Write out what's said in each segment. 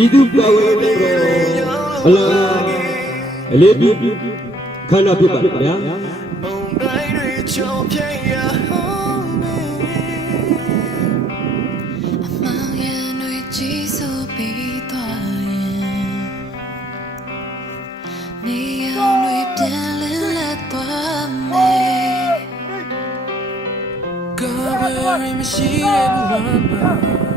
ပြည်သူ့ကာကွယ်ရေးတော်အလားအလေးပြုခန္ဓာဖြစ်ပါဗျာမုန်တိုင်းတွေကြောင့်ဖြစ်ရအောင်မင်းမောင်ရန်တွေကြီးစိုးပြီးသွားရင်နေအောင်တွေပြန်လည်လက်သွားမယ်ကဘာရီမရှိတဲ့ဘဝမှာ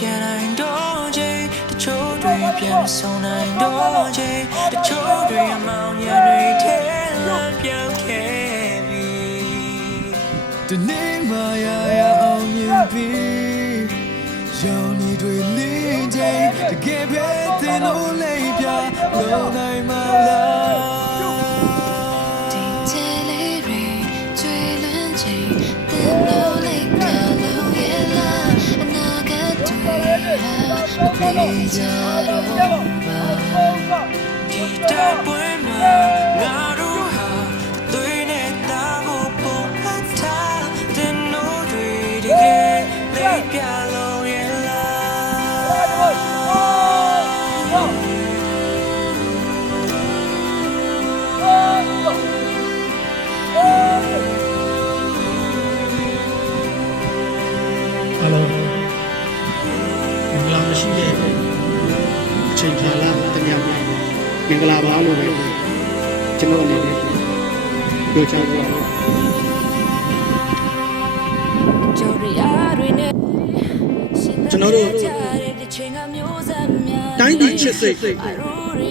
ပြန်နိုင်တော့ချိန်တချို့တွေပြန်မဆုံးနိုင်တော့ချိန်တချို့တွေအမောင်ရတွေထဲလမ်းပြောင်းခဲ့ပြီဒီနေ့မှရရအောင်မြင်ပြီရောင်နေတွေလင်းချိန်တကယ်ပဲတင်လို့လေးပြလုံးနိုင်မလား ကြတော့ပါဒီတ င်္ဂလာပါလို့ပဲကျွန်တော်အနေနဲ့ပြောချင်ပါတယ်ကြော်ရတွေနဲ့ကျွန်တော်တို့ချိန်ကမျိုးဆက်များတိုင်းပြည်ချစ်စိတ်အရိုးတွေ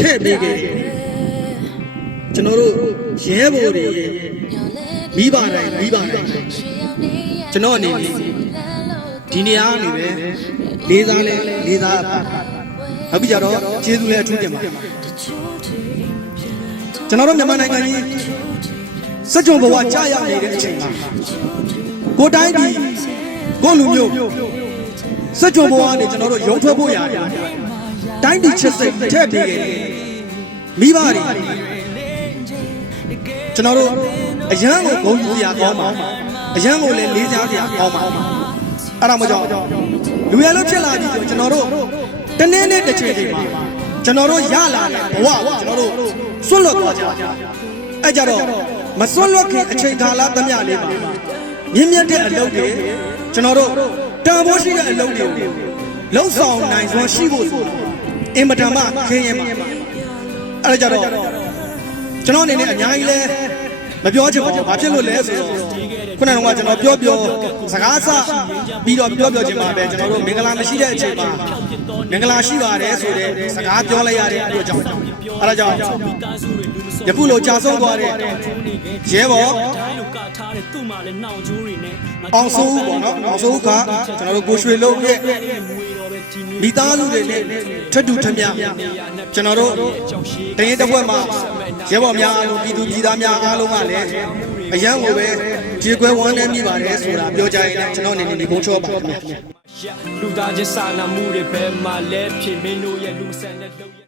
ထည့်ပေးခဲ့တယ်ကျွန်တော်တို့ရဲဘော်တွေရဲ့မိဘတိုင်းမိဘတိုင်းကျွန်တော်အနေနဲ့ဒီနေရာကနေပဲလေးစားလဲလေးစားပါ နောက်ပြီးကြတော့ကျေးဇူးလည်းအထူးတင်ပါတယ်ကျွန်တော်တို့မြန်မာနိုင်ငံကြီးစက်ကြုံဘဝကြာရောက်နေတဲ့အချိန်မှာကိုယ်တိုင်းပြည်ကိုယ့်လူမျိုးစက်ကြုံဘဝကနေကျွန်တော်တို့ရုံထွက်ဖို့ရတယ်တိုင်းပြည်ချစ်စိတ်ထည့်ပေးခဲ့တယ်မိဘတွေကျွန်တော်တို့အရန်ကိုဂုဏ်ယူစရာကောင်းပါအရန်ကိုလည်းလေးစားစရာကောင်းပါအဲ့ဒါမှကြောင့်လူရလို့ဖြစ်လာပြီဆိုကျွန်တော်တို့ တနေ့နေ့တစ်ချိန်ချိန်မှာကျွန်တော်တို့ရလာတဲ့ဘဝကိုကျွန်တော်တို့ဆွတ်လွတ်သွားကြအဲ့ကြတော့မဆွတ်လွတ်ခင်အချိန်ကာလသမျှလေးမှာမြင့်မြတ်တဲ့အလုပ်တွေကျွန်တော်တို့တန်ဖိုးရှိတဲ့အလုပ်တွေကိုလှုပ်ဆောင်နိုင်စွမ်းရှိဖို့ဆိုတာအင်မတန်မှခင်းရင်ပါအဲ့ဒါကြတော့ကျွန်တော်အနေနဲ့အများကြီးလဲမပြောချင်ပါဘူးဘာဖြစ်လို့လဲဆိုတော့ ခုနကကျွန်တော်ပြောပြောစကားဆပြီးတော့ပြောပြောချင်ပါပဲကျွန်တော်တို့မင်္ဂလာမရှိတဲ့အချိန်မှာမင်္ဂလာရှိပါတယ်ဆိုတဲ့စကားပြောလိုက်ရတဲ့အတွက်ကြောင့်အဲ့ဒါကြောင့်ယခုလိုကြာဆုံးသွားတဲ့ရဲဘော်တိုင်းလိုကထားတဲ့သူ့မှာလည်းနှောင်ကြိုးတွေနဲ့အောင်စိုးဦးပေါ့နော်အောင်စိုးဦးကကျွန်တော်တို့ကိုရွှေလုံးရဲ့မွေတော့ပဲဒီနေ့မိသားစုတွေနဲ့ထပ်တူထမြကျွန်တော်တို့တရင်တစ်ဝက်မှာရဲဘော်များအားလုံးပြည်သူပြည်သားများအားလုံးကလည်းအရန်ကိုပဲ ကြေကွဲဝမ်းနည်းမိပါတယ်ဆိုတာပြောကြရင်လည်းကျွန်တော်အနေနဲ့ဒီကုန်းချောပါခင်ဗျာလူသားချင်းစာနာမှုတွေဘယ်မှာလဲဖြစ်မင်းတို့ရဲ့လူဆန်တဲ့လုံ